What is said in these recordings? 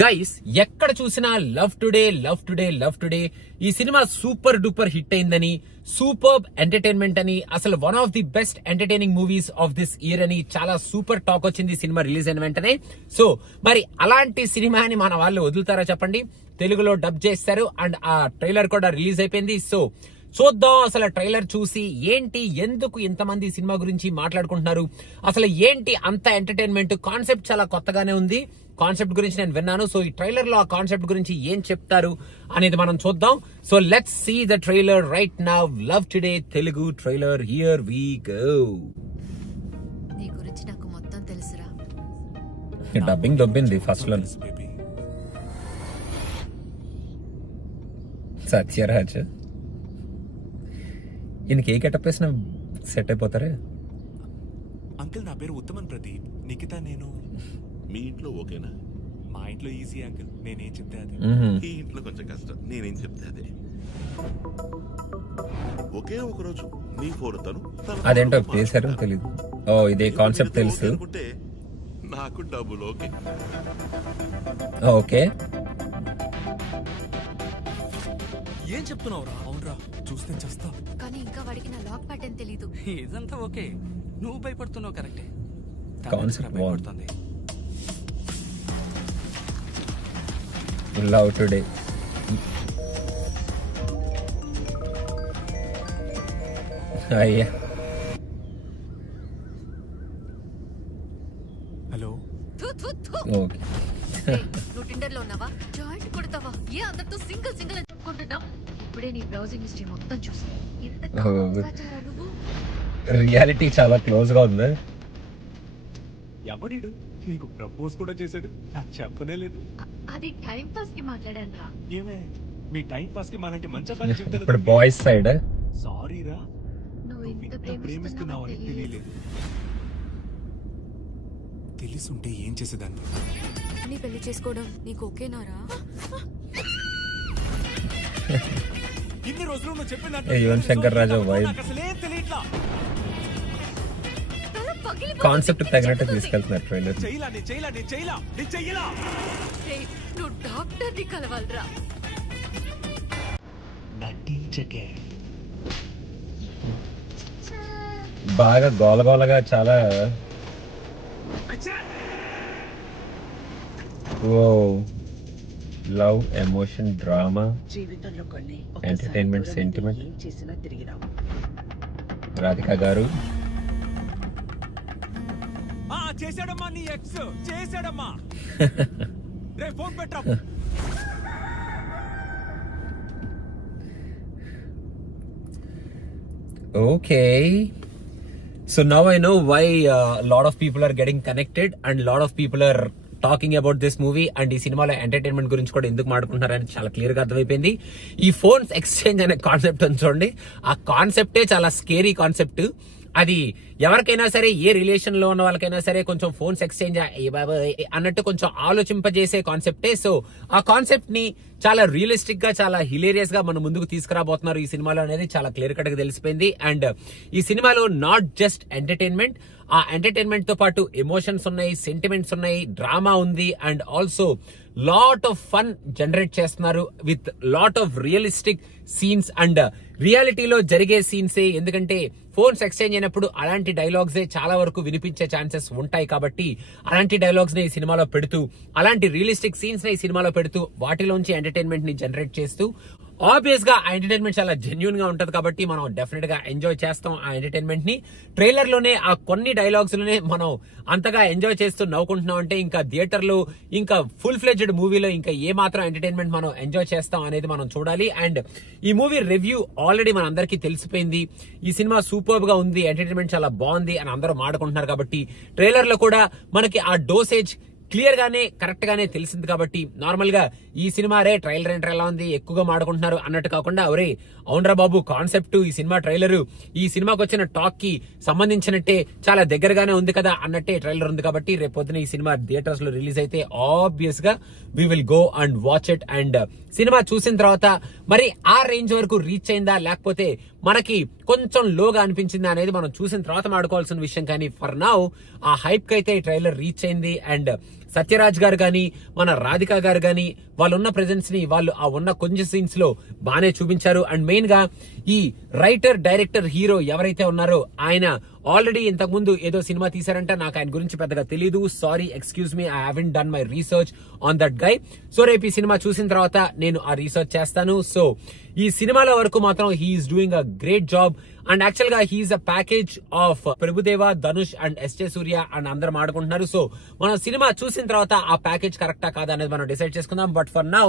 Guys ఎక్కడ చూసినా love today love today love today ఈ సినిమా సూపర్ డూపర్ హిట్ అయిందని, సూపర్ ఎంటర్టైన్మెంట్ అని, అసలు one of the best entertaining movies of this year అని చాలా సూపర్ టాక్ వచ్చింది సినిమా రిలీజ్ అయిన వెంటనే. సో మరి అలాంటి సినిమాని మన వాళ్ళు వదులుతారా చెప్పండి? తెలుగులో డబ్ చేస్తారు అండ్ ఆ ట్రైలర్ కూడా రిలీజ్ అయిపోయింది. సో చూద్దాం అసలు ట్రైలర్ చూసి ఏంటి, ఎందుకు ఇంతమంది సినిమా గురించి మాట్లాడుకుంటున్నారు, అసలు ఏంటి అంత ఎంటర్టైన్మెంట్. కాన్సెప్ట్ చాలా కొత్తగానే ఉంది, కాన్సెప్ట్ గురించి నేను విన్నాను. సో ఈ ట్రైలర్ లో ఆ కాన్సెప్ట్ గురించి ఏం చెప్తారు అనేది మనం చూద్దాం. So let's see the trailer right now. Love today Telugu trailer, here we go. నీ గురించి నాకు మొత్తం తెలుసురా. డబ్బింగ్ దొబ్బింది ఫస్ట్ లో. సత్యరాజ్ ఈయనకి ఏ గెటప్ వేసిన సెట్ అయిపోతారే. అంకుల్ నా పేరు ఉత్తమన్ ప్రదీప్. నిఖిత నేను. మీ ఇంట్లో ఓకేనా? మా ఇంట్లో ఈజీ అంకుల్, నేనేం చెప్తే అదే. ఈ ఇంట్లో కొంచెం కష్టం, నేనేం చెప్తే అదే. ఒకే ఒక రోజు నీ ఫోన్ అదేంటో చేశారో తెలీదు. ఓ ఇదే కాన్సెప్ట్ తెలుసు. నాకు డబ్బులు ఓకే. ఓకే ఏం చెప్తున్నావురా? అవునరా, చూస్తే చేస్తా. కానీ ఇంకా వాడికి నా లాక్ ప్యాటర్న్ తెలీదు. ఇదంతా ఓకే, నువ్వు భయపడుతున్నావు కరెక్టే. కాన్సెప్ట్ భయపడుతుంది. లవ్ టుడే అయ్యా. హలో. ఓకే నువ్వు టిండర్ లో ఉన్నావా? జాయింట్ కొడతావా? ఏ అందరితో సింగిల్ సింగిల్ అని చెప్పుకుంటున్నావు? ఇప్పుడే నీ బ్రౌజింగ్ హిస్టరీ మొత్తం చూసి నువ్వు రియాలిటీ చాలా క్లోజ్ గా ఉంది. ఎవడు నీకు ప్రపోజ్ కూడా చేశాడు? నాకు చెప్పనే లేదు. అది టైం పాస్ కి మాట్లాడాను రా. ఏమే మీ టైం పాస్ కి మాలాంటి మంచి పని చెప్తారు. ఇప్పుడు బాయ్స్ సైడ్ సారీ రా, నువ్వు ఇంత ప్రేమిస్తున్నావు అని తెలియలేదు. తెలిసుంటే ఏం చేసేదాన్ని? నీ పెళ్లి చేసుకోవడం నీకు ఓకేనారా? ఇన్ని రోజులు నువ్వు చెప్పిన యువన్ శంకర్ రాజా వైబ్ కాన్సెప్ట్ తగినట్టు తీసుకెళ్తున్నారు ట్రైలర్. నువ్వు డాక్టర్ ని కలవాలరా. బాగా గోలగోలగా చాలా. ఓ love, emotion, drama, entertainment, sentiment. Radhika garu చేశాడమ్మా, నీ ఎక్స్ చేశాడమ్మా. రే ఫోన్ పెట్టరా. Okay, so now I know why a lot of people are getting connected and a lot of people are talking about this movie and ఈ సినిమాలో entertainment గురించి కూడా ఎందుకు మాట్లాడుకుంటారని చాలా క్లియర్ గా అర్థమైపోయింది. ఈ ఫోన్స్ ఎక్స్చేంజ్ అనే కాన్సెప్ట్ చూడండి, ఆ కాన్సెప్టే చాలా స్కేరీ కాన్సెప్ట్. అది ఎవరికైనా సరే, ఏ రిలేషన్ లో ఉన్న వాళ్ళకైనా సరే కొంచెం ఫోన్స్ ఎక్స్చేంజ్ అన్నట్టు కొంచెం ఆలోచింపజేసే కాన్సెప్టే. సో ఆ కాన్సెప్ట్ ని చాలా రియలిస్టిక్ గా, చాలా హిలేరియస్ గా మన ముందుకు తీసుకురాబోతున్నారు ఈ సినిమాలో అనేది చాలా క్లియర్ కట్ గా తెలిసిపోయింది. అండ్ ఈ సినిమాలో నాట్ జస్ట్ ఎంటర్టైన్మెంట్, ఆ ఎంటర్టైన్మెంట్ తో పాటు ఎమోషన్స్ ఉన్నాయి, సెంటిమెంట్స్ ఉన్నాయి, డ్రామా ఉంది and also lot of fun generate చేస్తున్నారు with lot of realistic scenes and రియాలిటీలో జరిగే సీన్సే. ఎందుకంటే ఫోన్స్ ఎక్స్చేంజ్ అయినప్పుడు అలాంటి డైలాగ్సే చాలా వరకు వినిపించే ఛాన్సెస్ ఉంటాయి కాబట్టి అలాంటి డైలాగ్స్ ని ఈ సినిమాలో పెడుతూ, అలాంటి రియలిస్టిక్ సీన్స్ ని ఈ సినిమాలో పెడుతూ వాటిలోంచి ఎంటర్టైన్మెంట్ ని జనరేట్ చేస్తూ, ఆబ్వియస్ గా ఆ ఎంటర్టైన్మెంట్ చాలా జెన్యూన్ గా ఉంటది కాబట్టి మనం డెఫినెట్ గా ఎంజాయ్ చేస్తాం ఆ ఎంటర్టైన్మెంట్ ని. ట్రైలర్ లోనే ఆ కొన్ని డైలాగ్స్ లోనే మనం అంతగా ఎంజాయ్ చేస్తూ నవ్వుకుంటున్నాం అంటే ఇంకా థియేటర్ లో, ఇంకా ఫుల్ ఫ్లెడ్జ్డ్ మూవీలో ఇంకా ఏ మాత్రం ఎంటర్టైన్మెంట్ మనం ఎంజాయ్ చేస్తాం అనేది మనం చూడాలి. అండ్ ఈ మూవీ రివ్యూ ఆల్రెడీ మన అందరికీ తెలిసిపోయింది. ఈ సినిమా సూపర్ గా ఉంది, ఎంటర్టైన్మెంట్ చాలా బాగుంది అని అందరూ మాట్లాడుకుంటున్నారు కాబట్టి ట్రైలర్ లో కూడా మనకి ఆ డోసేజ్ క్లియర్ గానే, కరెక్ట్ గానే తెలిసింది కాబట్టి నార్మల్ గా ఈ సినిమా రే ట్రైలర్ ఎంటర్ ఎలా ఉంది ఎక్కువగా మాడుకుంటున్నారు అన్నట్టు కాకుండా, ఒరే అవునరా బాబు కాన్సెప్ట్, ఈ సినిమా ట్రైలర్ ఈ సినిమాకి వచ్చిన టాక్ కి సంబంధించినట్టే చాలా దగ్గరగానే ఉంది కదా అన్నట్టే ట్రైలర్ ఉంది కాబట్టి రేపు పొద్దున ఈ సినిమా థియేటర్స్ లో రిలీజ్ అయితే ఆబ్వియస్ గా we will go and watch it. And cinema చూసిన తర్వాత మరి ఆ రేంజ్ వరకు రీచ్ అయిందా లేకపోతే మనకి కొంచెం లోగా అనిపించిందా అనేది మనం చూసిన తర్వాత మాడుకోవాల్సిన విషయం. కానీ ఫర్ నౌ ఆ హైప్ కి అయితే ట్రైలర్ రీచ్ అయింది అండ్ సత్యరాజ్ గారు గాని మన రాధిక గారు గాని వాళ్ళు ఉన్న ప్రెజెన్స్ ని వాళ్ళు ఆ ఉన్న కొంచెం సీన్స్ లో బానే చూపించారు. అండ్ మెయిన్ గా ఈ రైటర్ డైరెక్టర్ హీరో ఎవరైతే ఉన్నారో ఆయన ఆల్రెడీ ఇంతకు ముందు ఏదో సినిమా తీశారంట. నాకు ఆయన గురించి పెద్దగా తెలీదు. Sorry, excuse me, I haven't done my research on that guy. So రేపు ఈ సినిమా చూసిన తర్వాత నేను ఆ రీసెర్చ్ చేస్తాను. సో ఈ సినిమాలో వరకు మాత్రం he's doing a great job. And actual గా he's a package of Prabhu Deva, Dhanush and SJ Suryah and అందరం ఆడుకుంటున్నారు. సో మనం సినిమా చూసిన తర్వాత ఆ ప్యాకేజ్ కరెక్టా కాదా అనేది మనం డిసైడ్ చేసుకుందాం. But for now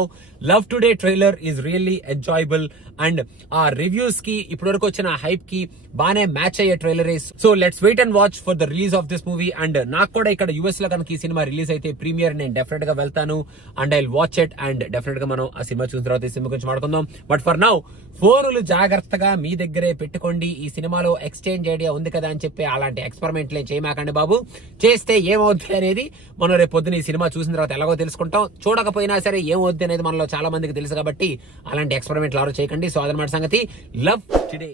love today trailer is really enjoyable. And ఆ రివ్యూస్ కి ఇప్పటి వరకు వచ్చిన హైప్ కి బానే మ్యాచ్ అయ్యే trailer. So let's wait and watch for the release of this movie. And నాకు కూడా ఇక్కడ యూఎస్ లో కనుక ఈ సినిమా రిలీజ్ అయితే ప్రీమియర్ నేను డెఫినెట్ గా వెళ్తాను and I watch it. And definite గా మనం ఆ సినిమా చూసిన తర్వాత ఈ సినిమా గురించి మాట్లాడుకుందాం. బట్ ఫర్ నౌ ఫోన్లు జాగ్రత్తగా మీ దగ్గరే పెట్టుకోండి. ఈ సినిమాలో ఎక్స్చేంజ్ ఐడియా ఉంది కదా అని చెప్పి అలాంటి ఎక్స్పెరిమెంట్లు చేయమాకండి బాబు. చేస్తే ఏమవుద్ది అనేది మనం రేపు పొద్దున ఈ సినిమా చూసిన తర్వాత ఎలాగో తెలుసుకుంటాం. చూడకపోయినా సరే ఏమవుద్ది అనేది మనలో చాలా మందికి తెలుసు కాబట్టి అలాంటి ఎక్స్పెరిమెంట్లు ఎవరు చేయకండి. సో అదనమాట సంగతి. Love today.